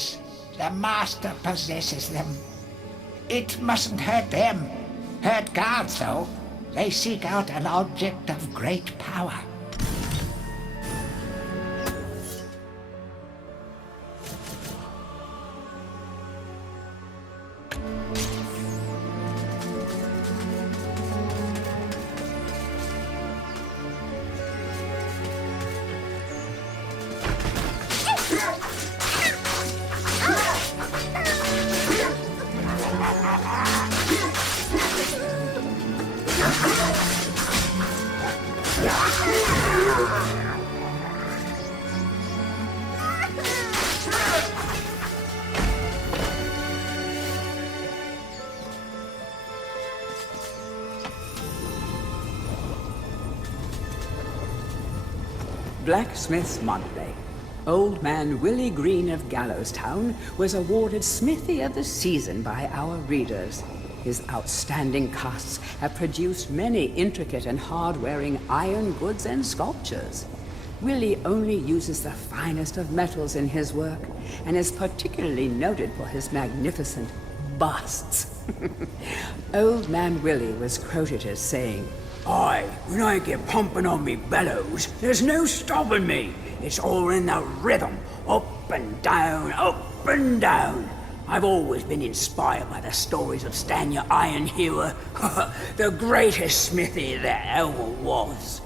is. The Master possesses them. It mustn't hurt them. Hurt guards, though. They seek out an object of great power. Blacksmith's Monday. Old man Willie Green of Gallowstown was awarded Smithy of the Season by our readers. His outstanding casts have produced many intricate and hard-wearing iron goods and sculptures. Willie only uses the finest of metals in his work, and is particularly noted for his magnificent busts. Old man Willie was quoted as saying, "Aye, when I get pumping on me bellows, there's no stopping me. It's all in the rhythm, up and down, up and down. I've always been inspired by the stories of Stan your Iron Hewer, the greatest smithy there ever was."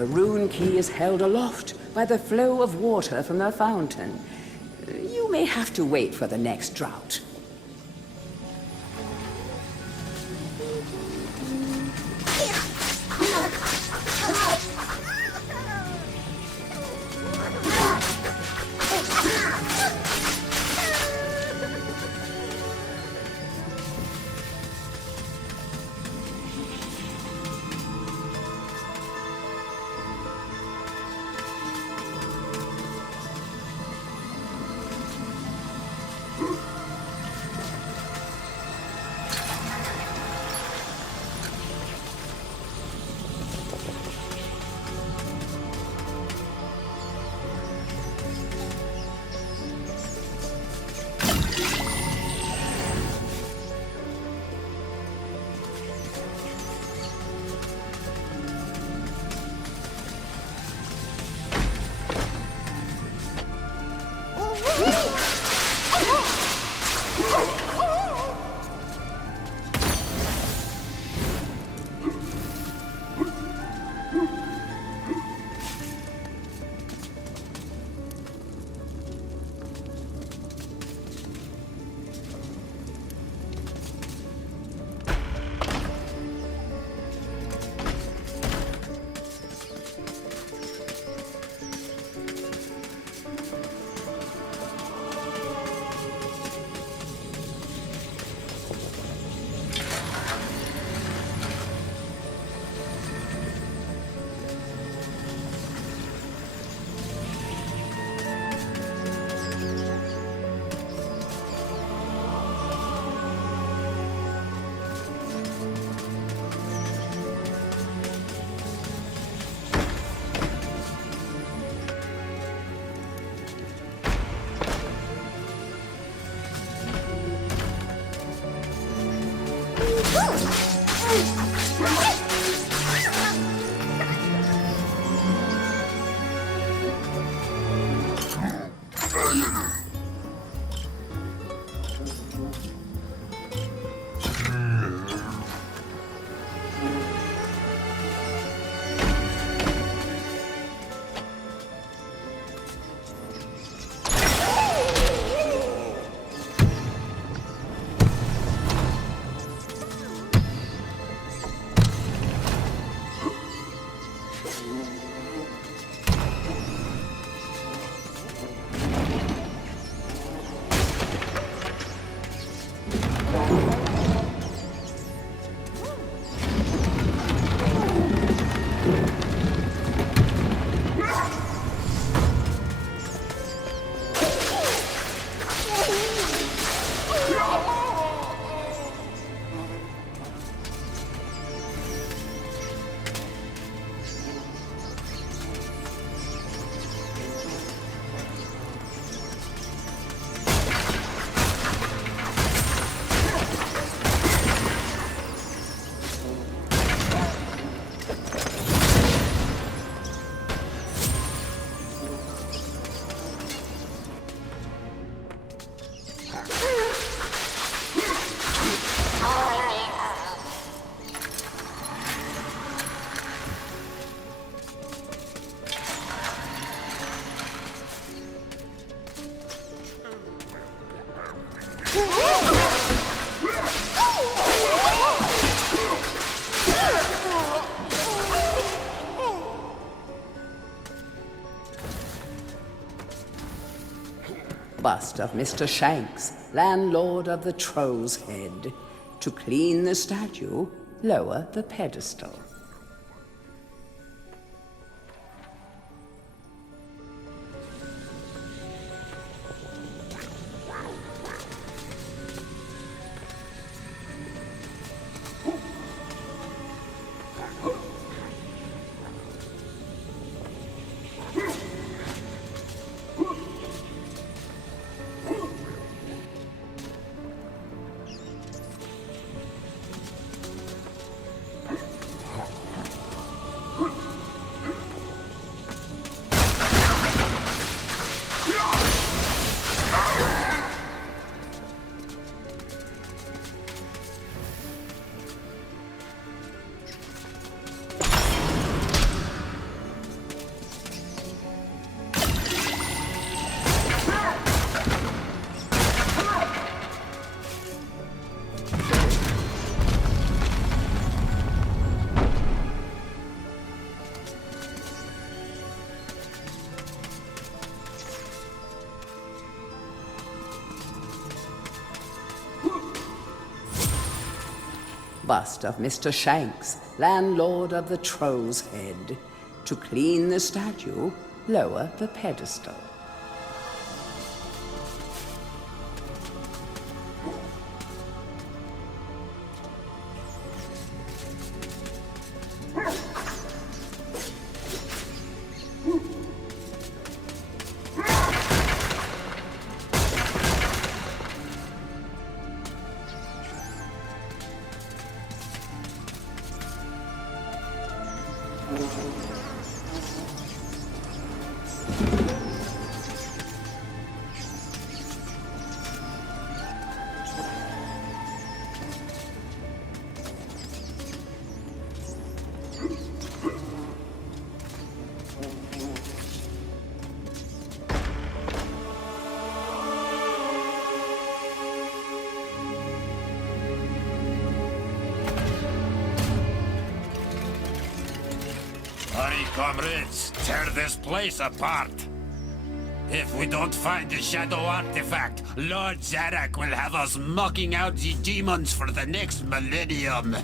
the rune key is held aloft by the flow of water from the fountain. You may have to wait for the next drought. Bust of Mr. Shanks, landlord of the Troll's Head. To clean the statue, lower the pedestal. Bust of Mr. Shanks, landlord of the Troll's Head. To clean the statue, lower the pedestal. Hurry, comrades, tear this place apart. If we don't find the shadow artifact, Lord Zarek will have us mucking out the demons for the next millennium.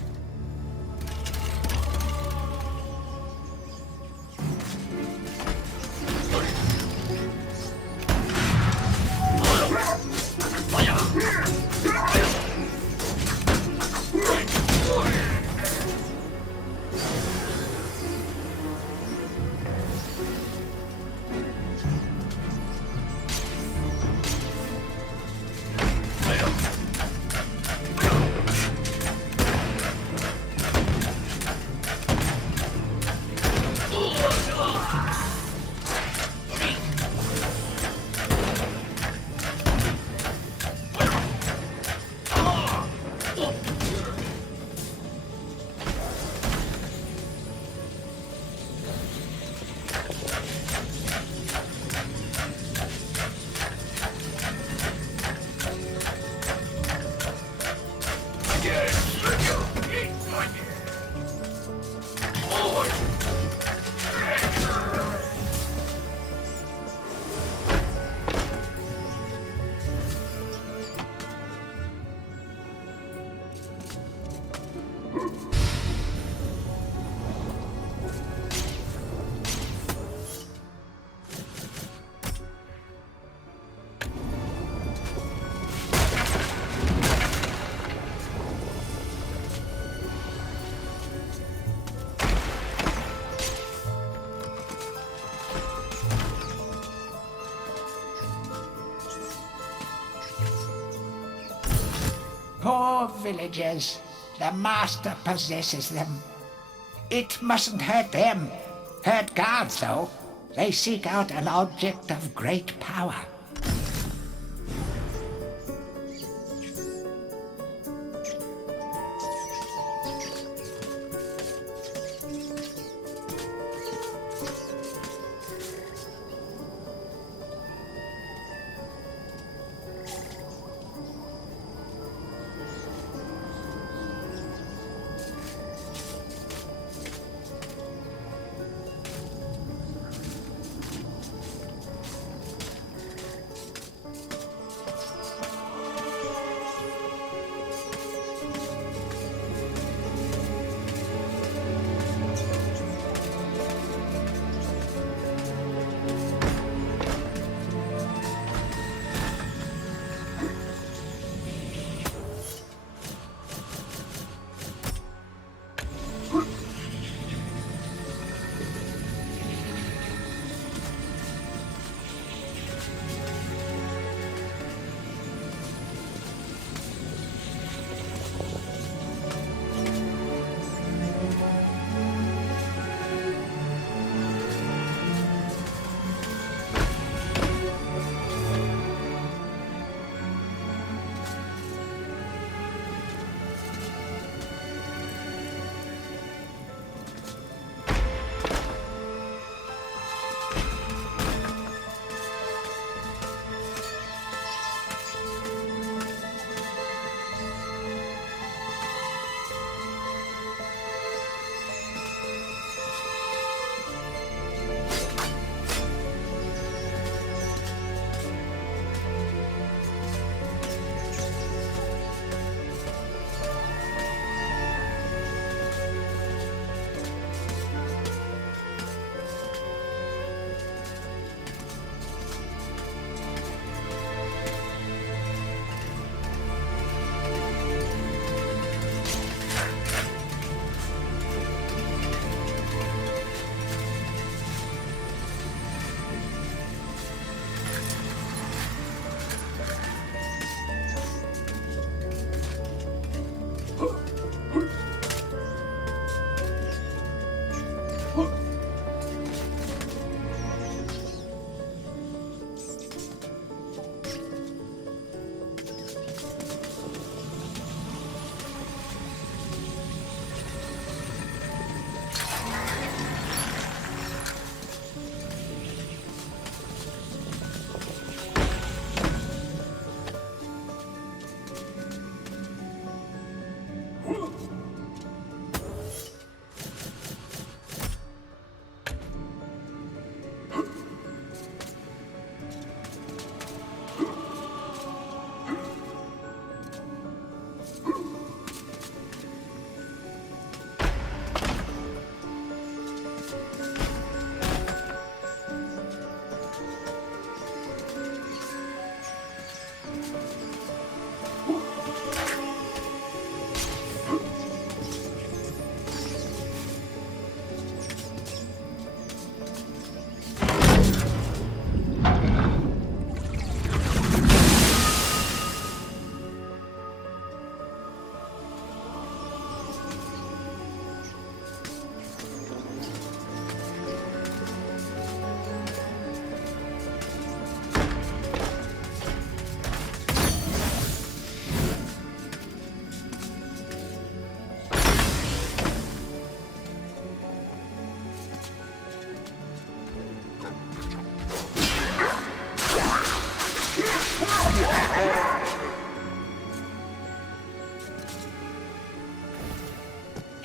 Poor villagers. The master possesses them. It mustn't hurt them. Hurt guards, though. They seek out an object of great power.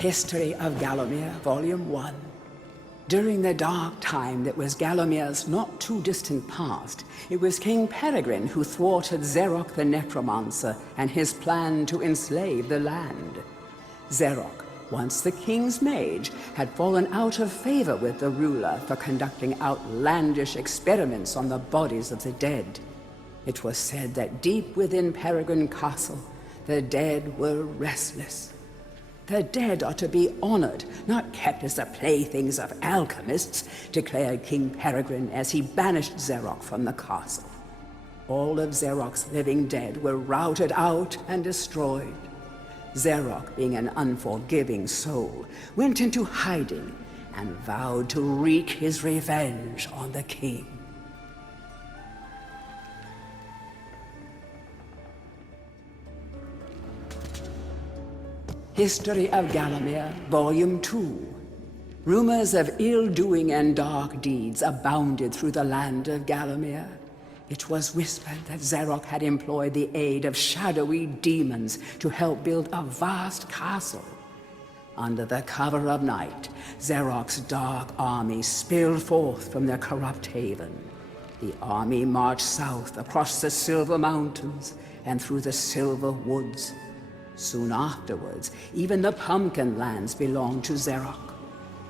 History of Gallowmere, Volume 1. During the dark time that was Gallomere's not too distant past, it was King Peregrine who thwarted Xerok the Necromancer and his plan to enslave the land. Xerok, once the king's mage, had fallen out of favor with the ruler for conducting outlandish experiments on the bodies of the dead. It was said that deep within Peregrine Castle, the dead were restless. The dead are to be honored, not kept as the playthings of alchemists, declared King Peregrine as he banished Xerok from the castle. All of Xerok's living dead were routed out and destroyed. Xerok, being an unforgiving soul, went into hiding and vowed to wreak his revenge on the king. History of Gallowmere, Volume 2. Rumors of ill-doing and dark deeds abounded through the land of Gallowmere. It was whispered that Xerok had employed the aid of shadowy demons to help build a vast castle. Under the cover of night, Xerok's dark army spilled forth from their corrupt haven. The army marched south across the Silver Mountains and through the Silver Woods. Soon afterwards, even the Pumpkin Lands belonged to Xerok.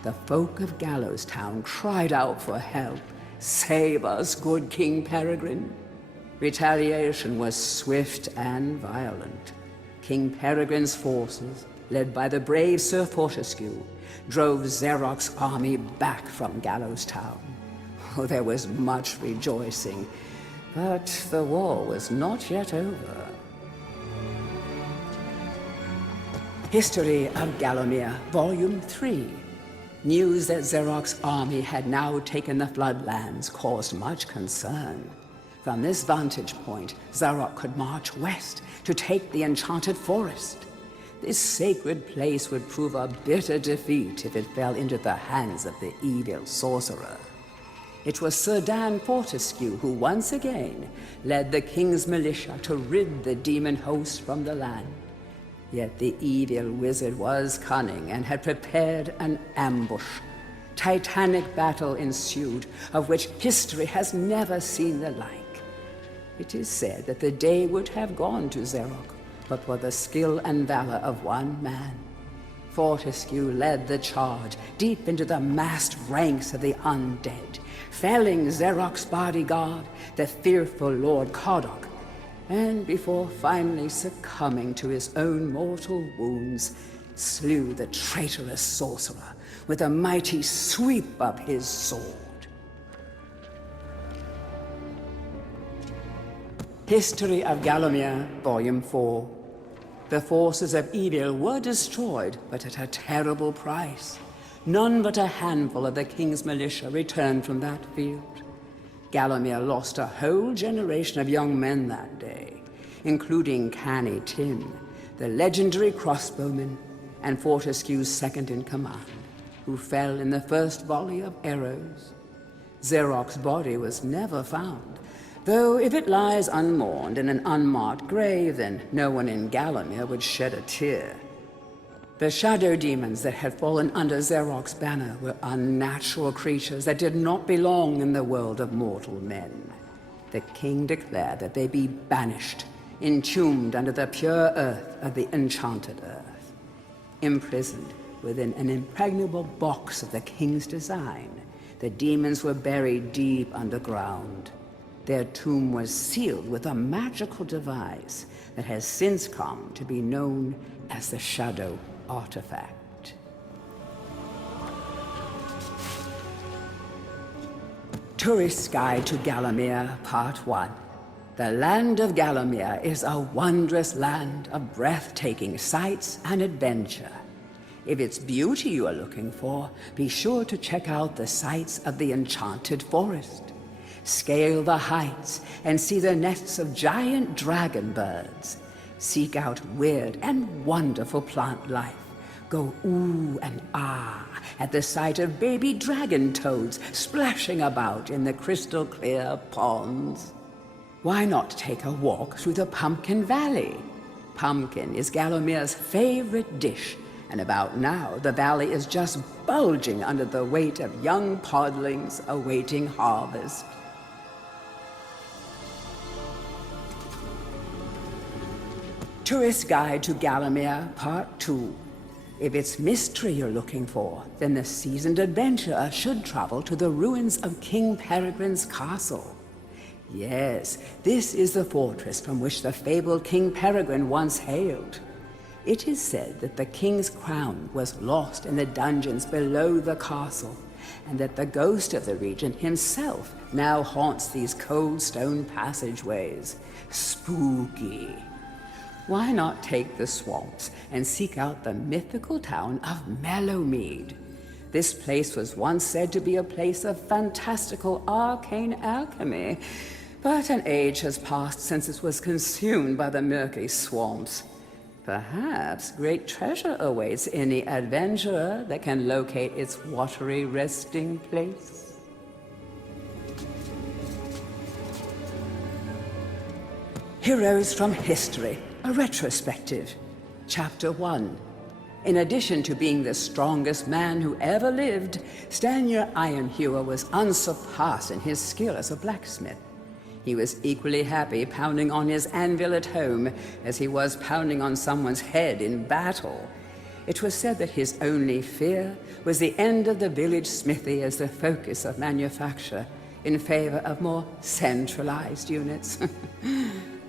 The folk of Gallows Town cried out for help. "Save us, good King Peregrine." Retaliation was swift and violent. King Peregrine's forces, led by the brave Sir Fortescue, drove Xerok's army back from Gallows Town. Oh, there was much rejoicing, but the war was not yet over. History of Gallowmere, Volume 3. News that Xerok's army had now taken the Floodlands caused much concern. From this vantage point, Xerok could march west to take the Enchanted Forest. This sacred place would prove a bitter defeat if it fell into the hands of the evil sorcerer. It was Sir Dan Fortescue who once again led the king's militia to rid the demon host from the land. Yet the evil wizard was cunning and had prepared an ambush. Titanic battle ensued, of which history has never seen the like. It is said that the day would have gone to Xerok, but for the skill and valor of one man. Fortescue led the charge deep into the massed ranks of the undead, felling Xerok's bodyguard, the fearful Lord Cardok, and before finally succumbing to his own mortal wounds, slew the traitorous sorcerer with a mighty sweep of his sword. History of Gallowmere, Volume 4. The forces of evil were destroyed, but at a terrible price. None but a handful of the king's militia returned from that field. Gallowmere lost a whole generation of young men that day, including Canny Tim, the legendary crossbowman, and Fortescue's second-in-command, who fell in the first volley of arrows. Xerok's body was never found, though if it lies unmourned in an unmarked grave, then no one in Gallowmere would shed a tear. The shadow demons that had fallen under Xerok's banner were unnatural creatures that did not belong in the world of mortal men. The king declared that they be banished, entombed under the pure earth of the enchanted earth. Imprisoned within an impregnable box of the king's design, the demons were buried deep underground. Their tomb was sealed with a magical device that has since come to be known as the Shadow Artifact. Tourist's Guide to Gallowmere, Part 1. The land of Gallowmere is a wondrous land of breathtaking sights and adventure. If it's beauty you are looking for, be sure to check out the sights of the Enchanted Forest. Scale the heights and see the nests of giant dragon birds. Seek out weird and wonderful plant life. Go ooh and ah at the sight of baby dragon toads splashing about in the crystal clear ponds. Why not take a walk through the Pumpkin Valley? Pumpkin is Gallowmere's favorite dish, and about now the valley is just bulging under the weight of young podlings awaiting harvest. Tourist Guide to Gallowmere, Part 2. If it's mystery you're looking for, then the seasoned adventurer should travel to the ruins of King Peregrine's castle. Yes, this is the fortress from which the fabled King Peregrine once hailed. It is said that the king's crown was lost in the dungeons below the castle, and that the ghost of the regent himself now haunts these cold stone passageways. Spooky. Why not take the swamps and seek out the mythical town of Mellowmead? This place was once said to be a place of fantastical arcane alchemy, but an age has passed since it was consumed by the murky swamps. Perhaps great treasure awaits any adventurer that can locate its watery resting place. Heroes from History, a retrospective. Chapter 1. In addition to being the strongest man who ever lived, Stanyer Ironhewer was unsurpassed in his skill as a blacksmith. He was equally happy pounding on his anvil at home as he was pounding on someone's head in battle. It was said that his only fear was the end of the village smithy as the focus of manufacture, in favor of more centralized units.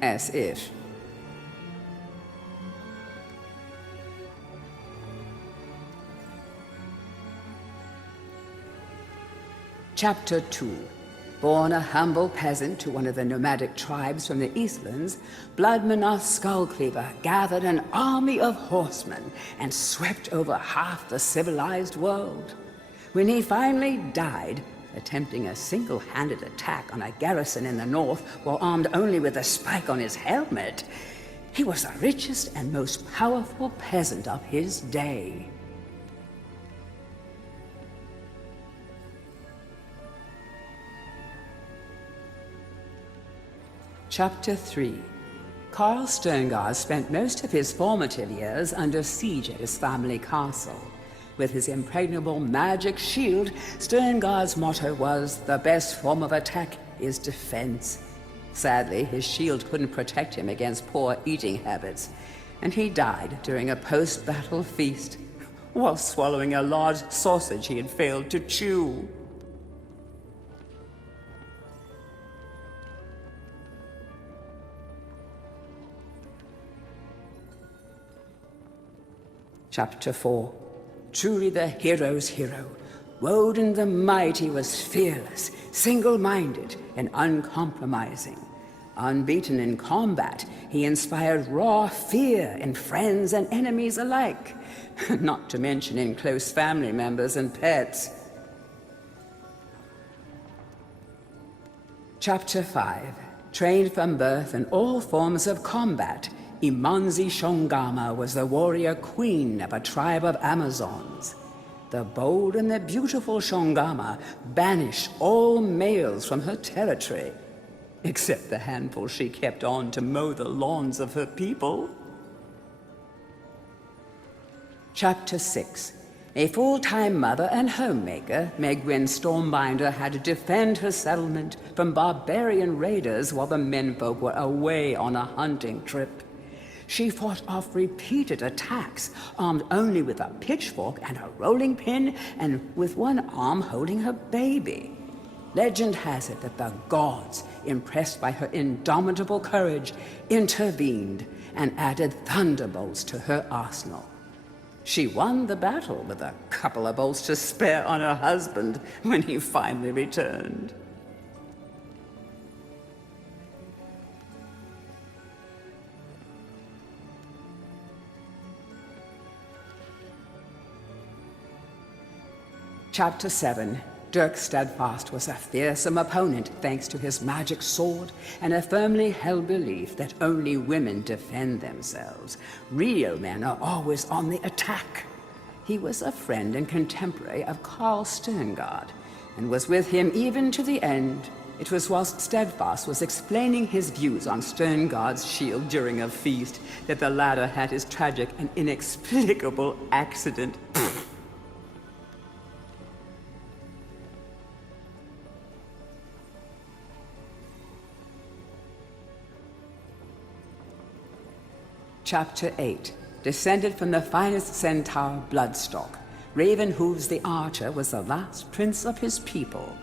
As if. Chapter 2. Born a humble peasant to one of the nomadic tribes from the Eastlands, Bloodmanoth Skullcleaver gathered an army of horsemen and swept over half the civilized world. When he finally died, attempting a single-handed attack on a garrison in the north while armed only with a spike on his helmet, he was the richest and most powerful peasant of his day. Chapter 3. Carl Sterngard spent most of his formative years under siege at his family castle. With his impregnable magic shield, Sterngard's motto was, "The best form of attack is defense." Sadly, his shield couldn't protect him against poor eating habits, and he died during a post-battle feast, while swallowing a large sausage he had failed to chew. Chapter 4. Truly the hero's hero, Woden the Mighty was fearless, single-minded, and uncompromising. Unbeaten in combat, he inspired raw fear in friends and enemies alike, not to mention in close family members and pets. Chapter 5. Trained from birth in all forms of combat, Imanzi Shongama was the warrior queen of a tribe of Amazons. The bold and the beautiful Shongama banished all males from her territory, except the handful she kept on to mow the lawns of her people. Chapter 6. A full-time mother and homemaker, Megwin Stormbinder had to defend her settlement from barbarian raiders while the menfolk were away on a hunting trip. She fought off repeated attacks, armed only with a pitchfork and a rolling pin, and with one arm holding her baby. Legend has it that the gods, impressed by her indomitable courage, intervened and added thunderbolts to her arsenal. She won the battle with a couple of bolts to spare on her husband when he finally returned. Chapter 7. Dirk Steadfast was a fearsome opponent thanks to his magic sword and a firmly held belief that only women defend themselves. Real men are always on the attack. He was a friend and contemporary of Carl Sterngard and was with him even to the end. It was whilst Steadfast was explaining his views on Sterngard's shield during a feast that the latter had his tragic and inexplicable accident. Chapter 8. descended from the finest centaur bloodstock. Ravenhooves the Archer was the last prince of his people.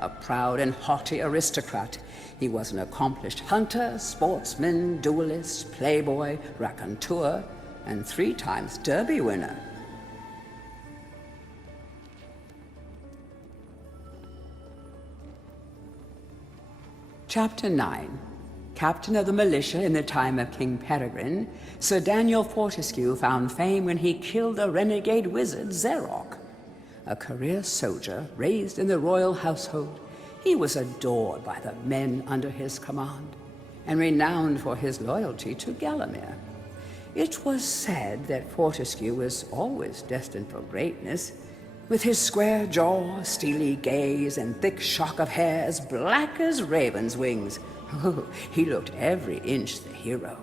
A proud and haughty aristocrat, he was an accomplished hunter, sportsman, duelist, playboy, raconteur, and 3 times Derby winner. Chapter 9. Captain of the militia in the time of King Peregrine, Sir Daniel Fortescue found fame when he killed the renegade wizard Zerok. A career soldier raised in the royal household, he was adored by the men under his command, and renowned for his loyalty to Gallowmere. It was said that Fortescue was always destined for greatness. With his square jaw, steely gaze, and thick shock of hair as black as raven's wings, oh, he looked every inch the hero.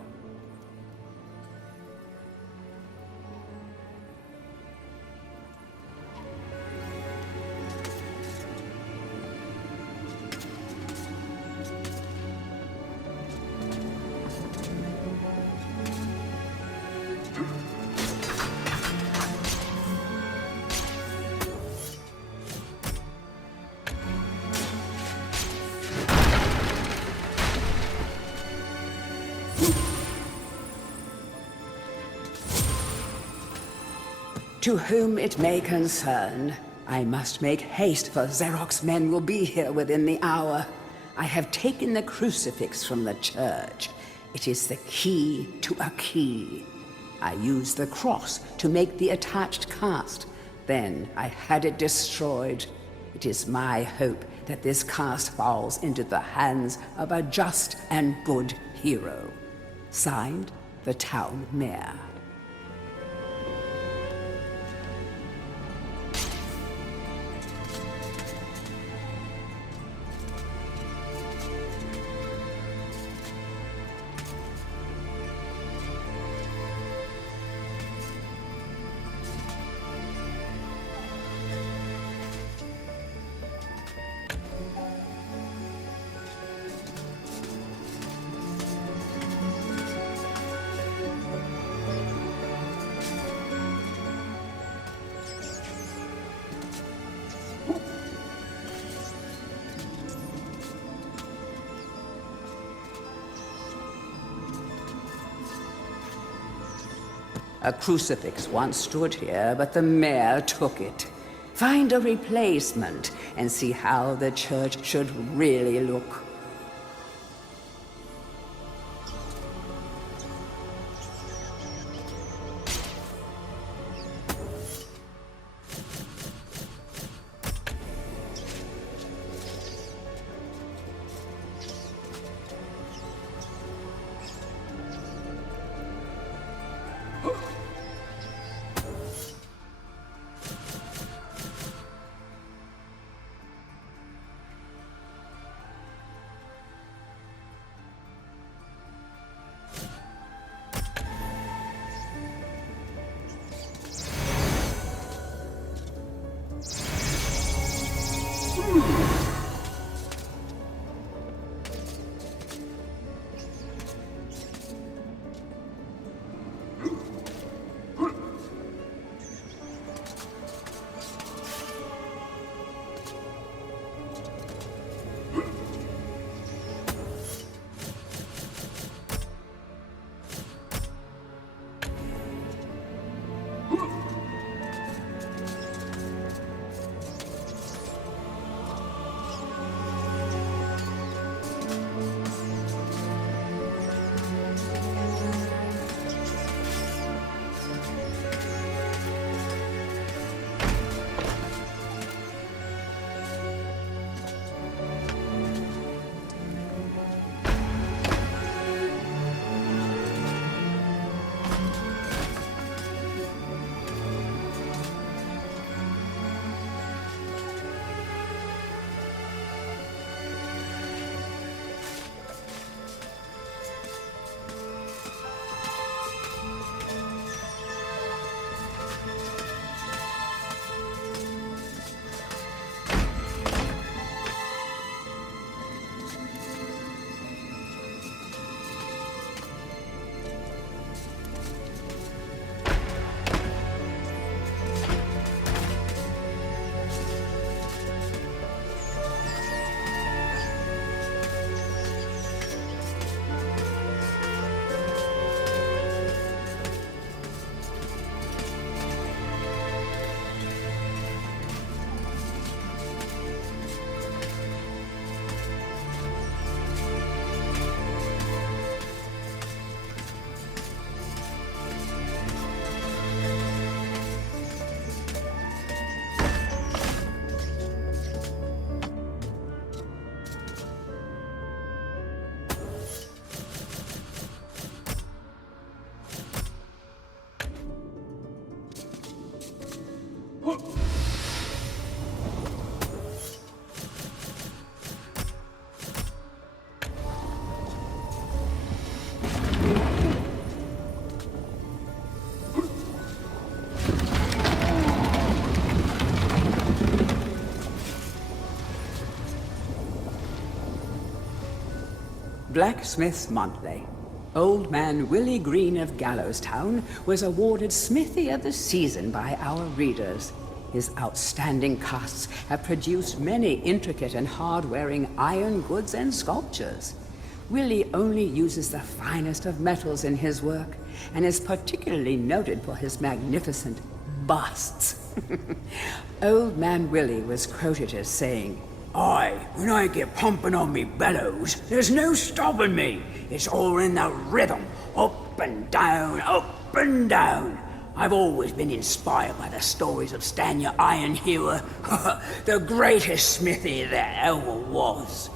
To whom it may concern, I must make haste, for Zerok's men will be here within the hour. I have taken the crucifix from the church. It is the key to a key. I used the cross to make the attached cast. Then I had it destroyed. It is my hope that this cast falls into the hands of a just and good hero. Signed, the town mayor. A crucifix once stood here, but the mayor took it. Find a replacement and see how the church should really look. Blacksmith's Monthly. Old Man Willie Green of Gallowstown was awarded Smithy of the Season by our readers. His outstanding casts have produced many intricate and hard-wearing iron goods and sculptures. Willie only uses the finest of metals in his work, and is particularly noted for his magnificent busts. Old Man Willie was quoted as saying, Aye, when I get pumping on me bellows, there's no stopping me. It's all in the rhythm, up and down, up and down. I've always been inspired by the stories of Stanya Ironhewer, the greatest smithy there ever was.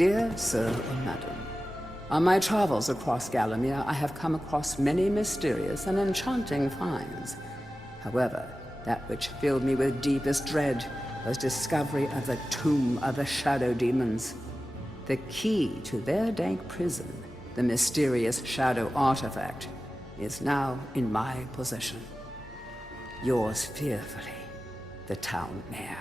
Dear Sir or Madam, on my travels across Gallowmere, I have come across many mysterious and enchanting finds. However, that which filled me with deepest dread was discovery of the tomb of the shadow demons. The key to their dank prison, the mysterious shadow artifact, is now in my possession. Yours fearfully, the town mayor.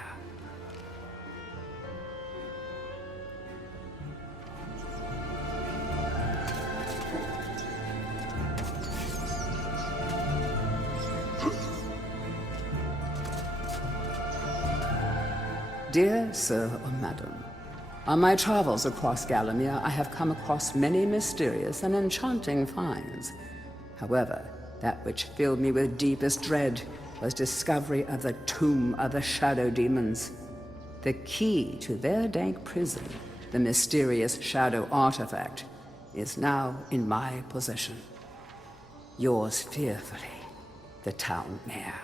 Dear Sir or Madam, on my travels across Gallowmere, I have come across many mysterious and enchanting finds. However, that which filled me with deepest dread was discovery of the tomb of the shadow demons. The key to their dank prison, the mysterious shadow artifact, is now in my possession. Yours fearfully, the town mayor.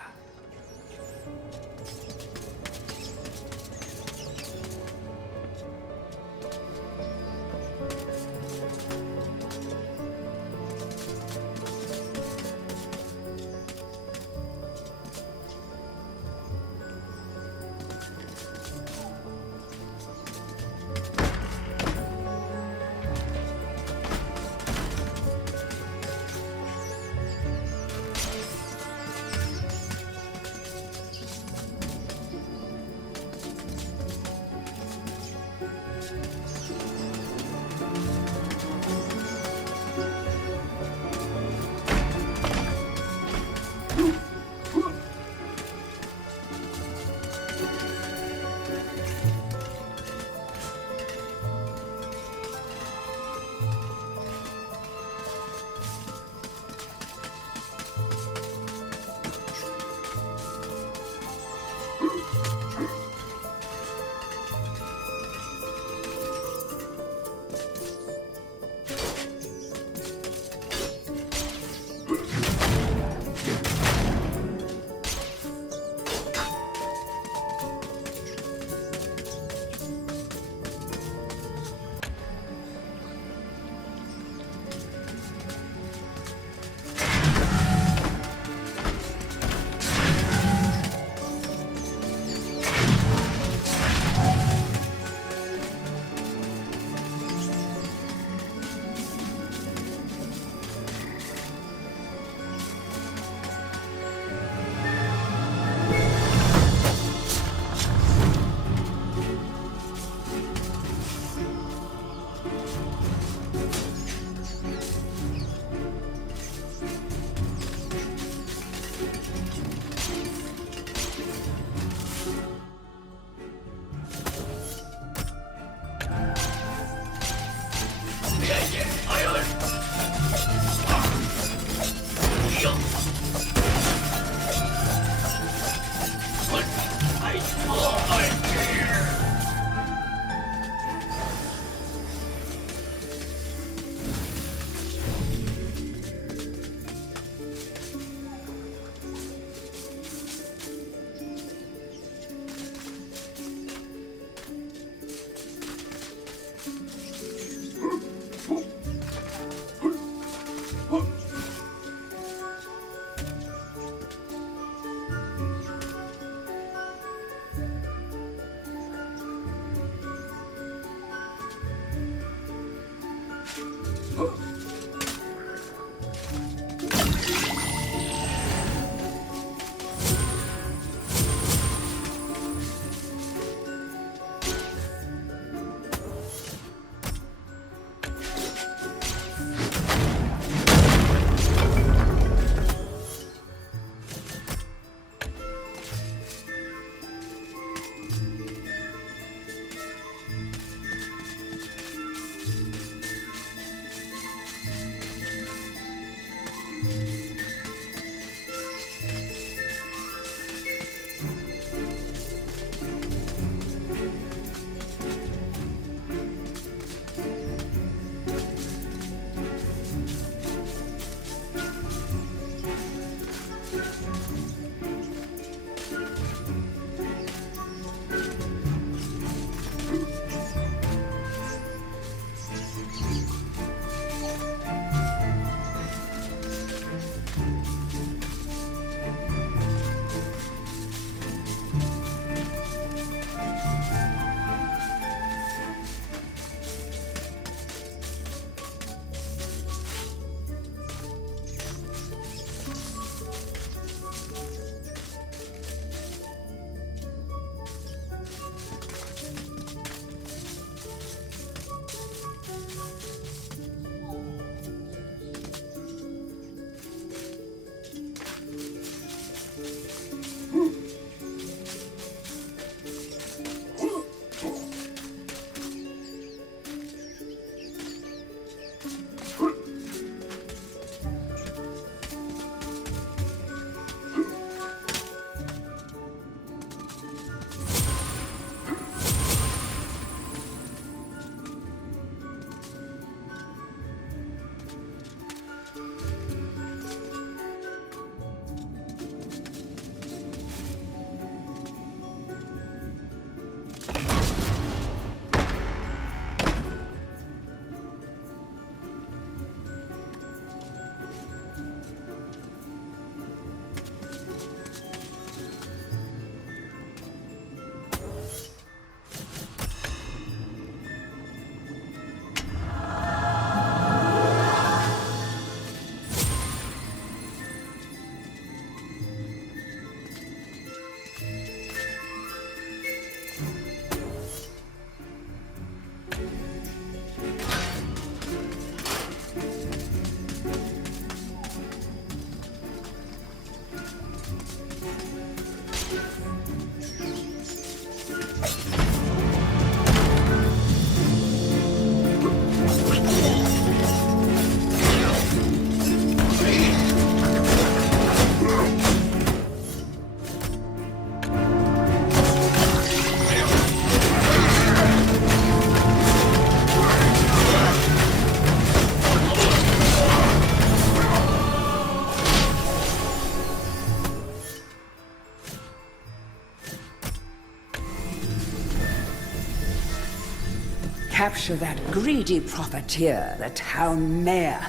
Capture that greedy profiteer, the town mayor.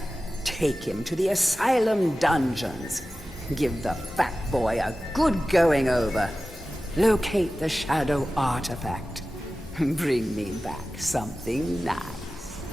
Take him to the asylum dungeons. Give the fat boy a good going over. Locate the shadow artifact. Bring me back something nice.